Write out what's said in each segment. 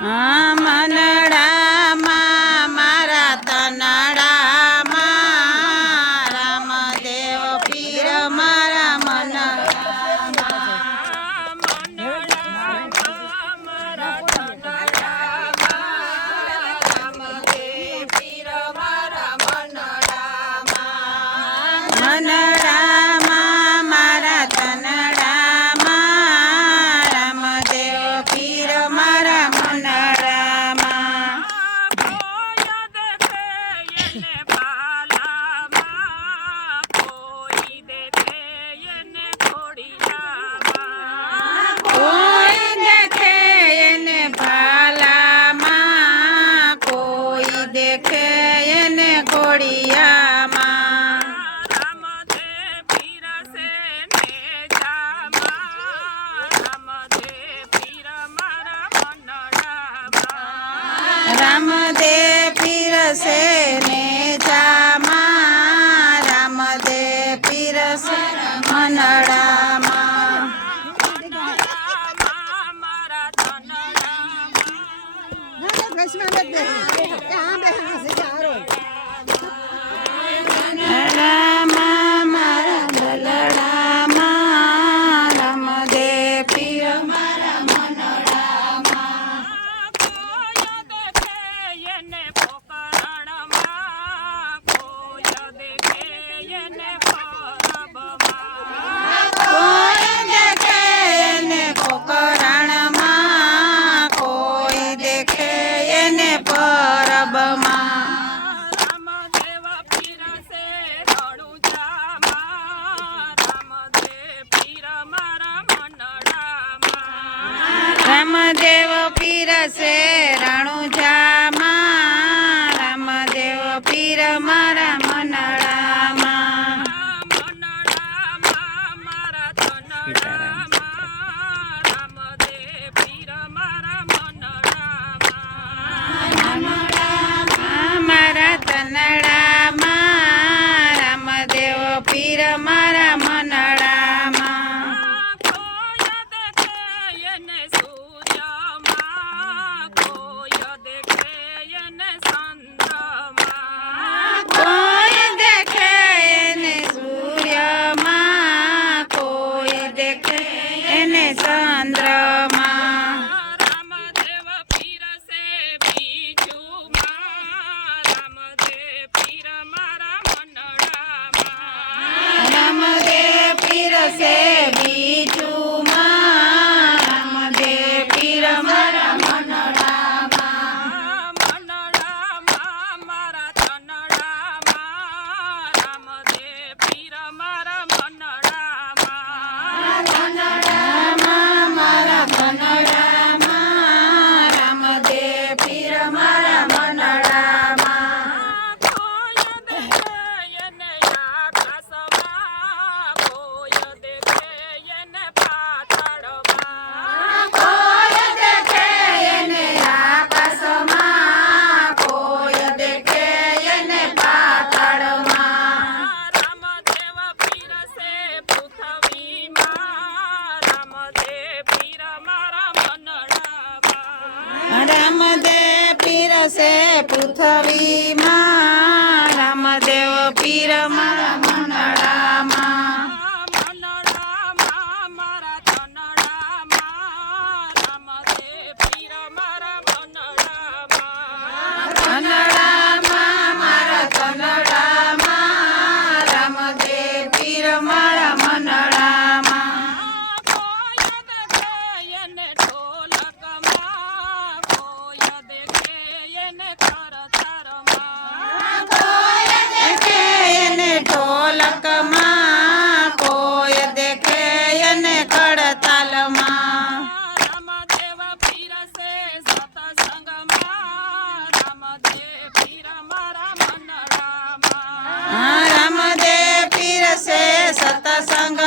હા મનડામાં Osman da Ramdev પીરસે રાણુજામાં પૃથ્વીમાં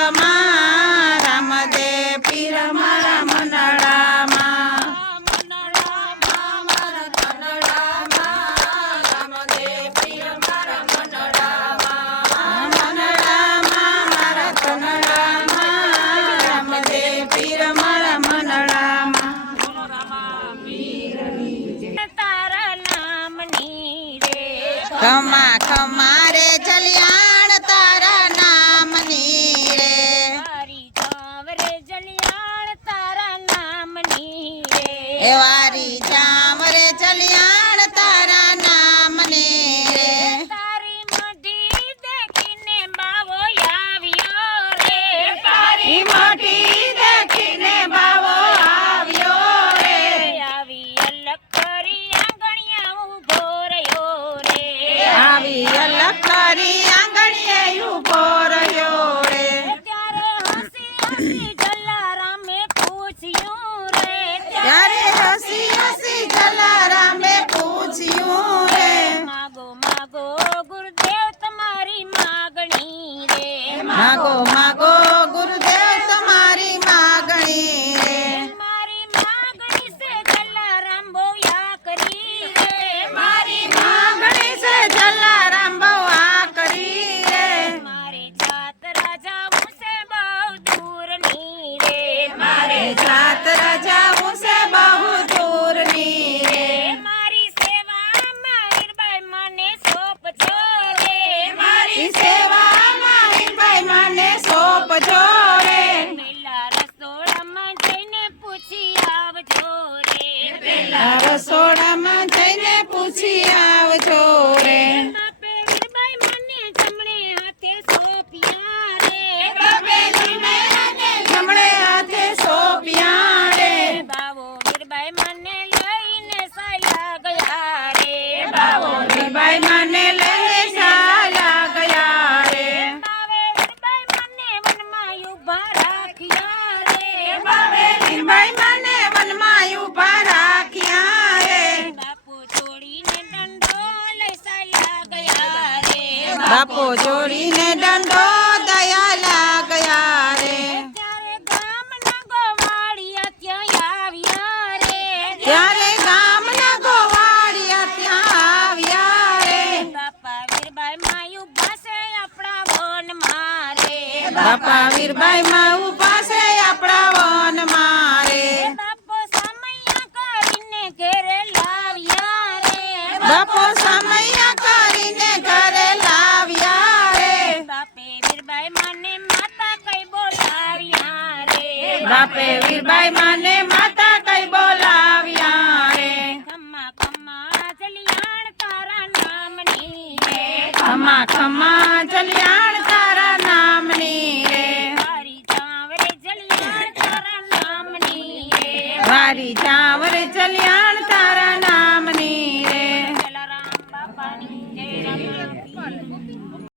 હા เข้ามาเข้ามา લખરી આંગણીએ હસી હસી જલારામે પૂછ્યું રે. ત્યારે હસી હસી જલારામે પૂછ્યું રે. માગો માગો ગુરુદેવ તમારી માગણી રે. માગો ઈ ભાઈ મને સોંપજો રે. પેલા રસોડામાં જઈને પૂછી આવજો રે. પેલા રસોડામાં જઈને પૂછી આવજો બાપો ચોરીને દંડો દયા લાગ્યા રે ત્યારે ગામના ગોવાળિયા ત્યાં આવ્યા રે બાપા વીરબાઈ માયુ પાસે આપણા વન મારે બાપા વીરબાઈ માયુ કઈ માને માતા કઈ બોલાવ્યા રે ખમ્મા ખમ્મા જલિયાણ તારા નામની. ખમ્મા ખમ્મા જલિયાણ